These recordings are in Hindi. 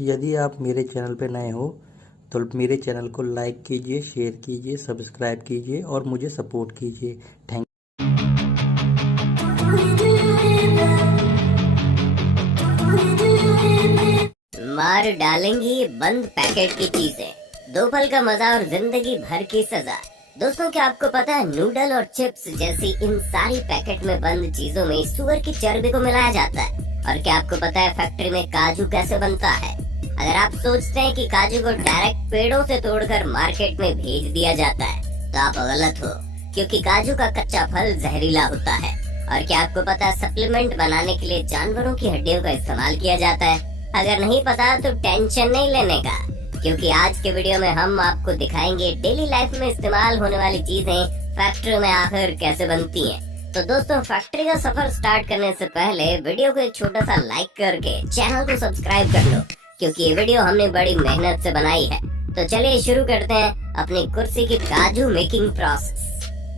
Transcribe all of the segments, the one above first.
यदि आप मेरे चैनल पर नए हो तो मेरे चैनल को लाइक कीजिए, शेयर कीजिए, सब्सक्राइब कीजिए और मुझे सपोर्ट कीजिए। थैंक मार डालेंगी बंद पैकेट की चीजें, दो पल का मजा और जिंदगी भर की सजा। दोस्तों, क्या आपको पता है नूडल और चिप्स जैसी इन सारी पैकेट में बंद चीजों में सुअर की चर्बी को मिलाया जाता है? और क्या आपको पता है फैक्ट्री में काजू कैसे बनता है? अगर आप सोचते हैं कि काजू को डायरेक्ट पेड़ों से तोड़कर मार्केट में भेज दिया जाता है तो आप गलत हो, क्योंकि काजू का कच्चा फल जहरीला होता है। और क्या आपको पता है सप्लीमेंट बनाने के लिए जानवरों की हड्डियों का इस्तेमाल किया जाता है? अगर नहीं पता तो टेंशन नहीं लेने का, क्योंकि आज के वीडियो में हम आपको दिखाएंगे डेली लाइफ में इस्तेमाल होने वाली चीजें फैक्ट्री में आखिर कैसे बनती हैं। तो दोस्तों, फैक्ट्री का सफर स्टार्ट करने से पहले वीडियो को एक छोटा सा लाइक करके चैनल को सब्सक्राइब कर लो, क्योंकि ये वीडियो हमने बड़ी मेहनत से बनाई है। तो चलिए शुरू करते हैं अपनी कुर्सी की काजू मेकिंग प्रोसेस।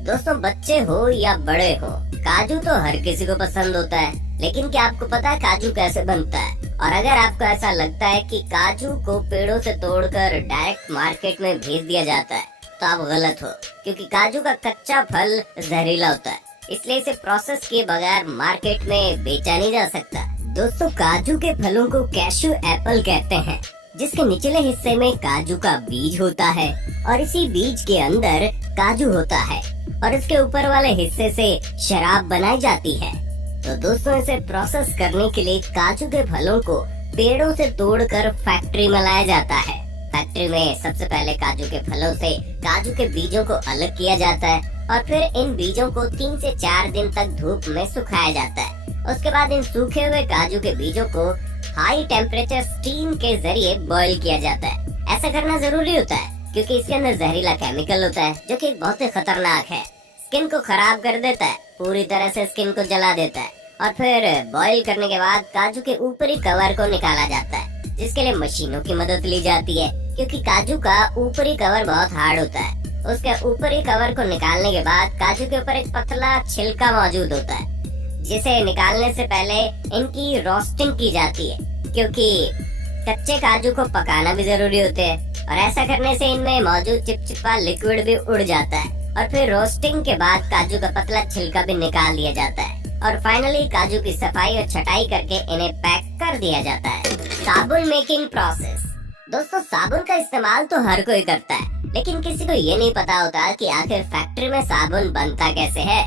दोस्तों, बच्चे हो या बड़े हो, काजू तो हर किसी को पसंद होता है, लेकिन क्या आपको पता है काजू कैसे बनता है? और अगर आपको ऐसा लगता है कि काजू को पेड़ों से तोड़कर डायरेक्ट मार्केट में भेज दिया जाता है तो आप गलत हो, क्योंकि काजू का कच्चा फल जहरीला होता है, इसलिए इसे प्रोसेस किए बगैर मार्केट में बेचा नहीं जा सकता। दोस्तों, काजू के फलों को कैशू एप्पल कहते हैं, जिसके निचले हिस्से में काजू का बीज होता है और इसी बीज के अंदर काजू होता है और इसके ऊपर वाले हिस्से से शराब बनाई जाती है। तो दोस्तों, इसे प्रोसेस करने के लिए काजू के फलों को पेड़ों से तोड़कर फैक्ट्री में लाया जाता है। फैक्ट्री में सबसे पहले काजू के फलों से काजू के बीजों को अलग किया जाता है और फिर इन बीजों को 3 से 4 दिन तक धूप में सुखाया जाता है। उसके बाद इन सूखे हुए काजू के बीजों को हाई टेम्परेचर स्टीम के जरिए बॉईल किया जाता है। ऐसा करना जरूरी होता है क्योंकि इसके अंदर जहरीला केमिकल होता है जो कि बहुत ही खतरनाक है, स्किन को खराब कर देता है, पूरी तरह से स्किन को जला देता है। और फिर बॉईल करने के बाद काजू के ऊपरी कवर को निकाला जाता है, जिसके लिए मशीनों की मदद ली जाती है, क्योंकि काजू का ऊपरी कवर बहुत हार्ड होता है। उसके ऊपरी कवर को निकालने के बाद काजू के ऊपर एक पतला छिलका मौजूद होता है, जिसे निकालने से पहले इनकी रोस्टिंग की जाती है, क्योंकि कच्चे काजू को पकाना भी जरूरी होते हैं और ऐसा करने से इनमें मौजूद चिपचिपा लिक्विड भी उड़ जाता है। और फिर रोस्टिंग के बाद काजू का पतला छिलका भी निकाल दिया जाता है और फाइनली काजू की सफाई और छटाई करके इन्हें पैक कर दिया जाता है। साबुन मेकिंग प्रोसेस। दोस्तों, साबुन का इस्तेमाल तो हर कोई करता है, लेकिन किसी को ये नहीं पता होता कि आखिर फैक्ट्री में साबुन बनता कैसे है।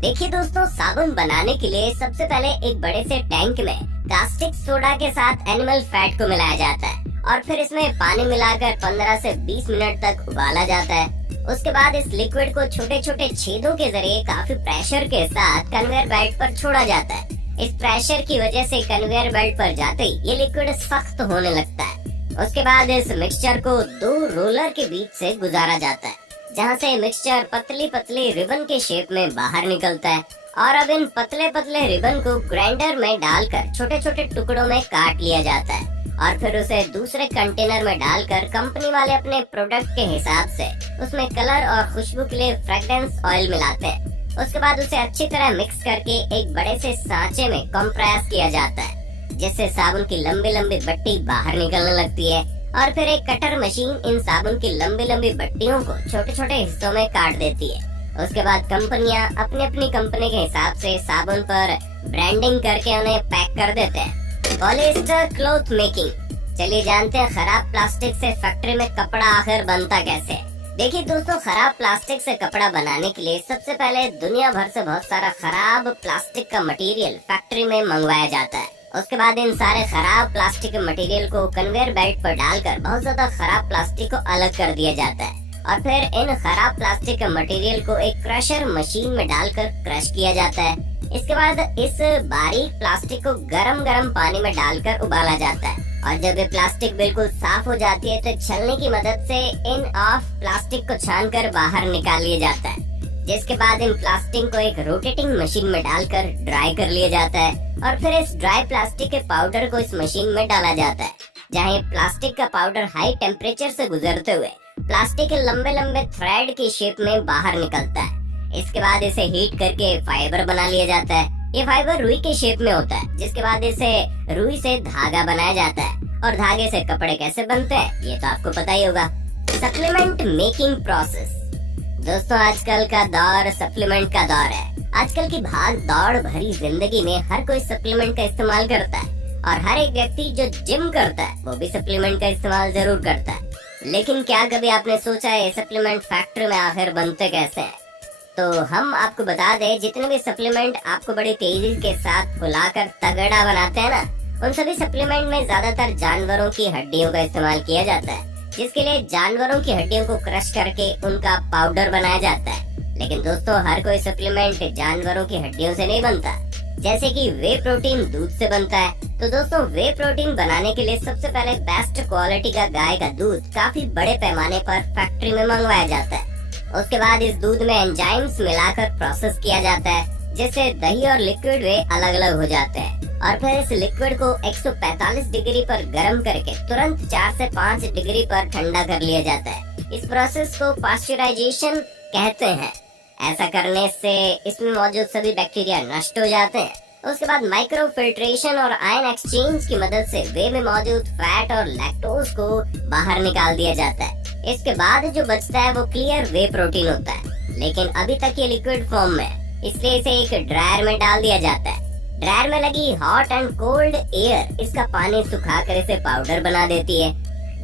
देखिए दोस्तों, साबुन बनाने के लिए सबसे पहले एक बड़े से टैंक में कास्टिक सोडा के साथ एनिमल फैट को मिलाया जाता है और फिर इसमें पानी मिलाकर 15 से 20 मिनट तक उबाला जाता है। उसके बाद इस लिक्विड को छोटे छोटे छेदों के जरिए काफी प्रेशर के साथ कन्वेयर बेल्ट पर छोड़ा जाता है। इस प्रेशर की वजह से कन्वेयर बेल्ट पर जाते ही ये लिक्विड सख्त होने लगता है। उसके बाद इस मिक्सचर को 2 रोलर के बीच से गुजारा जाता है, जहां से मिक्सचर पतली पतली रिबन के शेप में बाहर निकलता है। और अब इन पतले पतले रिबन को ग्राइंडर में डालकर छोटे छोटे टुकड़ों में काट लिया जाता है और फिर उसे दूसरे कंटेनर में डालकर कंपनी वाले अपने प्रोडक्ट के हिसाब से उसमें कलर और खुशबू के लिए फ्रेग्रेंस ऑयल मिलाते हैं। उसके बाद उसे अच्छी तरह मिक्स करके एक बड़े से सांचे में कंप्रेस किया जाता है, जिससे साबुन की लंबी लंबी बट्टी बाहर निकलने लगती है। और फिर एक कटर मशीन इन साबुन की लंबी लंबी बट्टियों को छोटे छोटे हिस्सों में काट देती है। उसके बाद कंपनियां अपनी अपनी कंपनी के हिसाब से साबुन पर ब्रांडिंग करके उन्हें पैक कर देते हैं। Polyester cloth making. चलिए जानते हैं खराब प्लास्टिक से फैक्ट्री में कपड़ा आखिर बनता कैसे। देखिए दोस्तों, खराब प्लास्टिक से कपड़ा बनाने के लिए सबसे पहले दुनिया भर से बहुत सारा खराब प्लास्टिक का मटेरियल फैक्ट्री में मंगवाया जाता है। उसके बाद इन सारे खराब प्लास्टिक के मटेरियल को कन्वेयर बेल्ट पर डालकर बहुत ज्यादा खराब प्लास्टिक को अलग कर दिया जाता है और फिर इन खराब प्लास्टिक के मटेरियल को एक क्रशर मशीन में डालकर क्रश किया जाता है। इसके बाद इस बारीक प्लास्टिक को गरम गरम पानी में डालकर उबाला जाता है और जब ये प्लास्टिक बिल्कुल साफ हो जाती है तो छलनी की मदद से इन ऑफ प्लास्टिक को छानकर बाहर निकाल लिया जाता है, जिसके बाद इन प्लास्टिक को एक रोटेटिंग मशीन में डालकर ड्राई कर लिया जाता है और फिर इस ड्राई प्लास्टिक के पाउडर को इस मशीन में डाला जाता है, जहाँ ये प्लास्टिक का पाउडर हाई टेम्परेचर से गुजरते हुए प्लास्टिक के लंबे लंबे थ्रेड की शेप में बाहर निकलता है। इसके बाद इसे हीट करके फाइबर बना लिया जाता है। ये फाइबर रुई के शेप में होता है, जिसके बाद इसे रुई से धागा बनाया जाता है और धागे से कपड़े कैसे बनते हैं ये तो आपको पता ही होगा। Supplement making process. दोस्तों आजकल का दौर सप्लीमेंट का दौर है। आजकल की भाग दौड़ भरी जिंदगी में हर कोई सप्लीमेंट का इस्तेमाल करता है और हर एक व्यक्ति जो जिम करता है वो भी सप्लीमेंट का इस्तेमाल जरूर करता है। लेकिन क्या कभी आपने सोचा है सप्लीमेंट फैक्ट्री में आखिर बनते कैसे हैं? तो हम आपको बता दें, जितने भी सप्लीमेंट आपको बड़ी तेजी के साथ फुलाकर तगड़ा बनाते हैं ना, उन सभी सप्लीमेंट में ज्यादातर जानवरों की हड्डियों का इस्तेमाल किया जाता है, जिसके लिए जानवरों की हड्डियों को क्रश करके उनका पाउडर बनाया जाता है। लेकिन दोस्तों हर कोई सप्लीमेंट जानवरों की हड्डियों से नहीं बनता। जैसे कि वे प्रोटीन दूध से बनता है, तो दोस्तों वे प्रोटीन बनाने के लिए सबसे पहले बेस्ट क्वालिटी का गाय का दूध काफी बड़े पैमाने पर फैक्ट्री में मंगवाया जाता है। उसके बाद इस दूध में एंजाइम्स मिलाकर प्रोसेस किया जाता है, जिससे दही और लिक्विड वे अलग अलग हो जाते हैं और फिर इस लिक्विड को 145 डिग्री पर गर्म करके तुरंत 4 से 5 डिग्री पर ठंडा कर लिया जाता है। इस प्रोसेस को पास्चराइजेशन कहते हैं। ऐसा करने से इसमें मौजूद सभी बैक्टीरिया नष्ट हो जाते हैं। उसके बाद माइक्रो फिल्ट्रेशन और आयन एक्सचेंज की मदद से वे में मौजूद फैट और लैक्टोज को बाहर निकाल दिया जाता है। इसके बाद जो बचता है वो क्लियर वे प्रोटीन होता है, लेकिन अभी तक ये लिक्विड फॉर्म में है, इसलिए इसे एक ड्रायर में डाल दिया जाता है। ड्रायर में लगी हॉट एंड कोल्ड एयर इसका पानी सुखाकर इसे पाउडर बना देती है,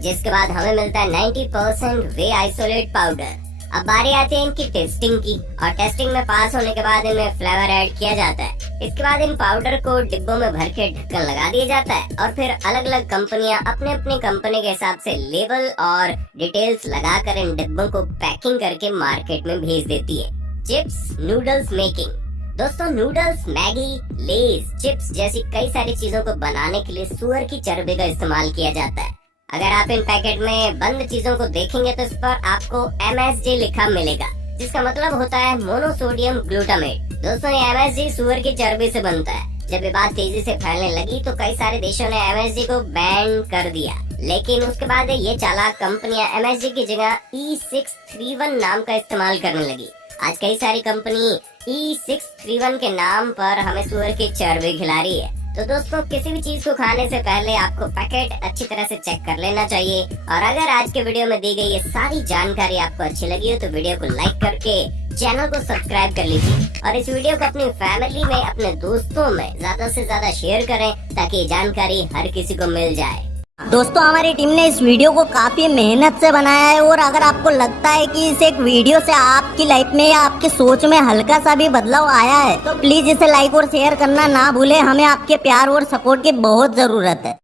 जिसके बाद हमें मिलता है 90% वे आइसोलेट पाउडर। अब बारी आती है इनकी टेस्टिंग की, और टेस्टिंग में पास होने के बाद इनमें फ्लेवर ऐड किया जाता है। इसके बाद इन पाउडर को डिब्बों में भर के ढक्कन लगा दिया जाता है और फिर अलग अलग कंपनियां अपने अपने कंपनी के हिसाब से लेबल और डिटेल्स लगाकर इन डिब्बों को पैकिंग करके मार्केट में भेज देती है। Chips noodles making. दोस्तों नूडल्स, मैगी, लेज, चिप्स जैसी कई सारी चीजों को बनाने के लिए सुअर की चर्बी का इस्तेमाल किया जाता है। अगर आप इन पैकेट में बंद चीजों को देखेंगे तो इस पर आपको MSG लिखा मिलेगा, जिसका मतलब होता है मोनोसोडियम ग्लूटामेट। दोस्तों ये MSG सुअर की चर्बी से बनता है। जब ये बात तेजी से फैलने लगी तो कई सारे देशों ने MSG को बैन कर दिया, लेकिन उसके बाद ये चालाक कंपनियां MSG की जगह E631 नाम का इस्तेमाल करने लगी। आज कई सारी कंपनी E631 के नाम पर हमें सुअर की चर्बी खिला रही है। तो दोस्तों किसी भी चीज को खाने से पहले आपको पैकेट अच्छी तरह से चेक कर लेना चाहिए। और अगर आज के वीडियो में दी गई ये सारी जानकारी आपको अच्छी लगी हो तो वीडियो को लाइक करके चैनल को सब्सक्राइब कर लीजिए और इस वीडियो को अपनी फैमिली में, अपने दोस्तों में ज्यादा से ज्यादा शेयर करें ताकि ये जानकारी हर किसी को मिल जाए। दोस्तों हमारी टीम ने इस वीडियो को काफी मेहनत से बनाया है और अगर आपको लगता है कि इस एक वीडियो से आपकी लाइफ में या आपकी सोच में हल्का सा भी बदलाव आया है तो प्लीज इसे लाइक और शेयर करना ना भूलें। हमें आपके प्यार और सपोर्ट की बहुत जरूरत है।